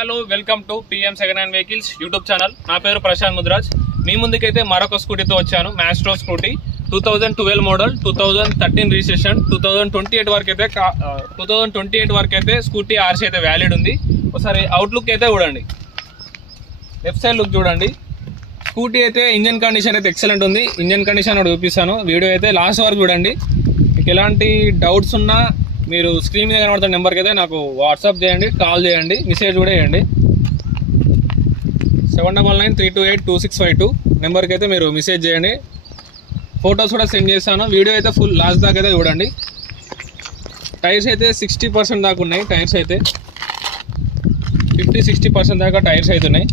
Hello welcome to PM second hand vehicles YouTube channel. నా పేరు ప్రశాంత్ ముద్రాజ్. మీ ముందుకైతే మరొక స్కూటీతో వచ్చాను. మ్యాస్ట్రో స్కూటీ 2012 మోడల్, 2013 రిజిస్ట్రేషన్, 2028 వరకు అయితే స్కూటీ ఆర్సీ అయితే వ్యాలిడ్ ఉంది. ఒకసారి అవుట్లుక్ అయితే చూడండి, లెఫ్ట్ సైడ్ లుక్ చూడండి. స్కూటీ అయితే ఇంజన్ కండిషన్ అయితే ఎక్సలెంట్ ఉంది. ఇంజన్ కండిషన్ కూడా చూపిస్తాను. వీడియో అయితే లాస్ట్ వరకు చూడండి. మీకు ఎలాంటి డౌట్స్ ఉన్నా మీరు స్క్రీన్ మీద కనబడుతున్న నెంబర్కి అయితే నాకు వాట్సాప్ చేయండి, కాల్ చేయండి, మెసేజ్ కూడా చేయండి. 7993282652 నెంబర్కి అయితే మీరు మెసేజ్ చేయండి. ఫొటోస్ కూడా సెండ్ చేస్తాను. వీడియో అయితే ఫుల్ లాస్ట్ దాకా అయితే చూడండి. టైర్స్ అయితే 60% దాకా ఉన్నాయి. టైర్స్ అయితే 50-60% దాకా టైర్స్ అయితే ఉన్నాయి.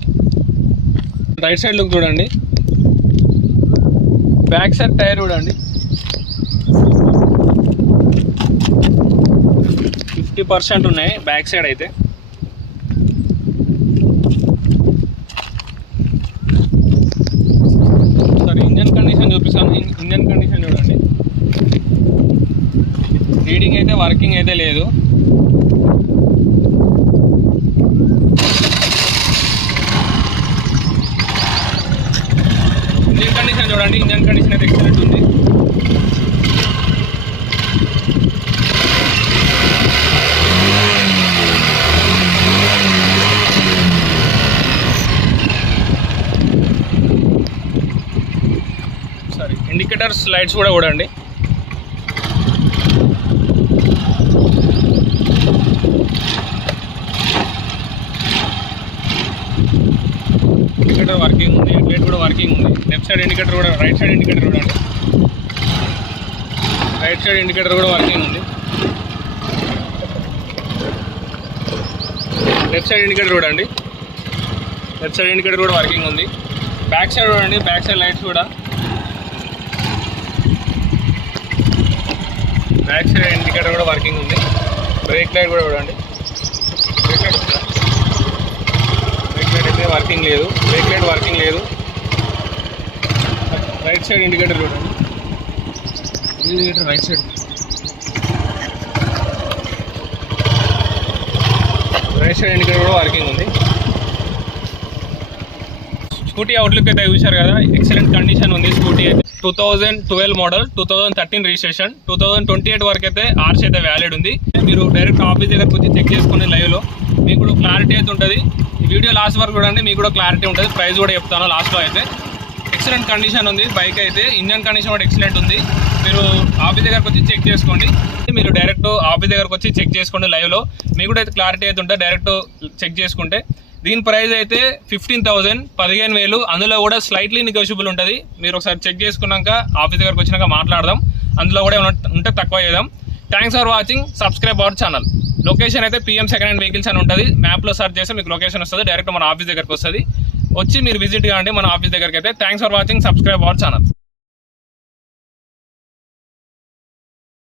రైట్ సైడ్ లుక్ చూడండి. బ్యాక్ సైడ్ టైర్ చూడండి, 50% ఉన్నాయి బ్యాక్ సైడ్ అయితే. సరే ఇంజన్ కండిషన్ చూపిస్తాను. ఇంజన్ కండిషన్ చూడండి. రీడింగ్ అయితే వర్కింగ్ అయితే లేదు. ఇంజన్ కండిషన్ చూడండి. ఇంజన్ కండిషన్ అయితే ఎక్సలెంట్ ఉంది. సరే ఇండికేటర్స్ లైట్స్ కూడా చూడండి. ఇండికేటర్ వర్కింగ్ ఉంది. లైట్ కూడా వర్కింగ్ ఉంది. లెఫ్ట్ సైడ్ ఇండికేటర్ కూడా, రైట్ సైడ్ ఇండికేటర్ చూడండి. రైట్ సైడ్ ఇండికేటర్ కూడా వర్కింగ్ ఉంది. లెఫ్ట్ సైడ్ ఇండికేటర్ చూడండి. లెఫ్ట్ సైడ్ ఇండికేటర్ కూడా వర్కింగ్ ఉంది. బ్యాక్ సైడ్ చూడండి. బ్యాక్ సైడ్ లైట్స్ కూడా, బ్యాక్ సైడ్ ఇండికేటర్ కూడా వర్కింగ్ ఉంది. బ్రేక్ లైట్ కూడా చూడండి. బ్రేక్ లైట్ ఉందా? బ్రేక్ లైట్ అయితే వర్కింగ్ లేదు. బ్రేక్ లైట్ వర్కింగ్ లేదు. రైట్ సైడ్ ఇండికేటర్ చూడండి. Indicator right side, right side indicator కూడా వర్కింగ్ ఉంది. స్కూటీ అవుట్లుక్ అయితే చూశారు కదా, ఎక్సలెంట్ కండిషన్ ఉంది. స్కూటీ అయితే 2012 మోడల్, 2013 రిజిస్ట్రేషన్, 2028 వరకు అయితే ఆర్సీ అయితే వ్యాలిడ్ ఉంది. మీరు డైరెక్ట్ ఆఫీస్ దగ్గరకు వచ్చి చెక్ చేసుకుని లైవ్లో మీకు కూడా క్లారిటీ అయితే ఉంటుంది. ఈ వీడియో లాస్ట్ వరకు చూడండి, మీకు కూడా క్లారిటీ ఉంటుంది. ప్రైస్ కూడా చెప్తాను లాస్ట్లో అయితే. ఎక్సలెంట్ కండిషన్ ఉంది బైక్ అయితే. ఇంజన్ కండిషన్ కూడా ఎక్సలెంట్ ఉంది. మీరు ఆఫీస్ దగ్గరకు వచ్చి చెక్ చేసుకోండి. మీరు డైరెక్ట్ ఆఫీస్ దగ్గరకు వచ్చి చెక్ చేసుకోండి లైవ్లో, మీకు కూడా అయితే క్లారిటీ అయితే ఉంటుంది డైరెక్ట్ చెక్ చేసుకుంటే. దీని ప్రైస్ అయితే 15,000, 15,000. అందులో కూడా స్లైట్లీ నెగోషియబుల్ ఉంటుంది. మీరు ఒకసారి చెక్ చేసుకున్నాక ఆఫీస్ దగ్గరకు వచ్చినాక మాట్లాడదాం. అందులో కూడా ఏమైనా ఉంటే తక్కువ చేద్దాం. Thanks for watching. Subscribe our channel. Location అయితే పిఎం సెకండ్ హ్యాండ్ వెహికల్స్ అని ఉంటుంది. మ్యాప్లో సర్చ్ చేస్తే మీకు లొకేషన్ వస్తుంది. డైరెక్ట్ మన ఆఫీస్ దగ్గరకు వస్తుంది. వచ్చి మీరు విజిట్ కావండి మన ఆఫీస్ దగ్గరికి అయితే. Thanks for watching. Subscribe our channel.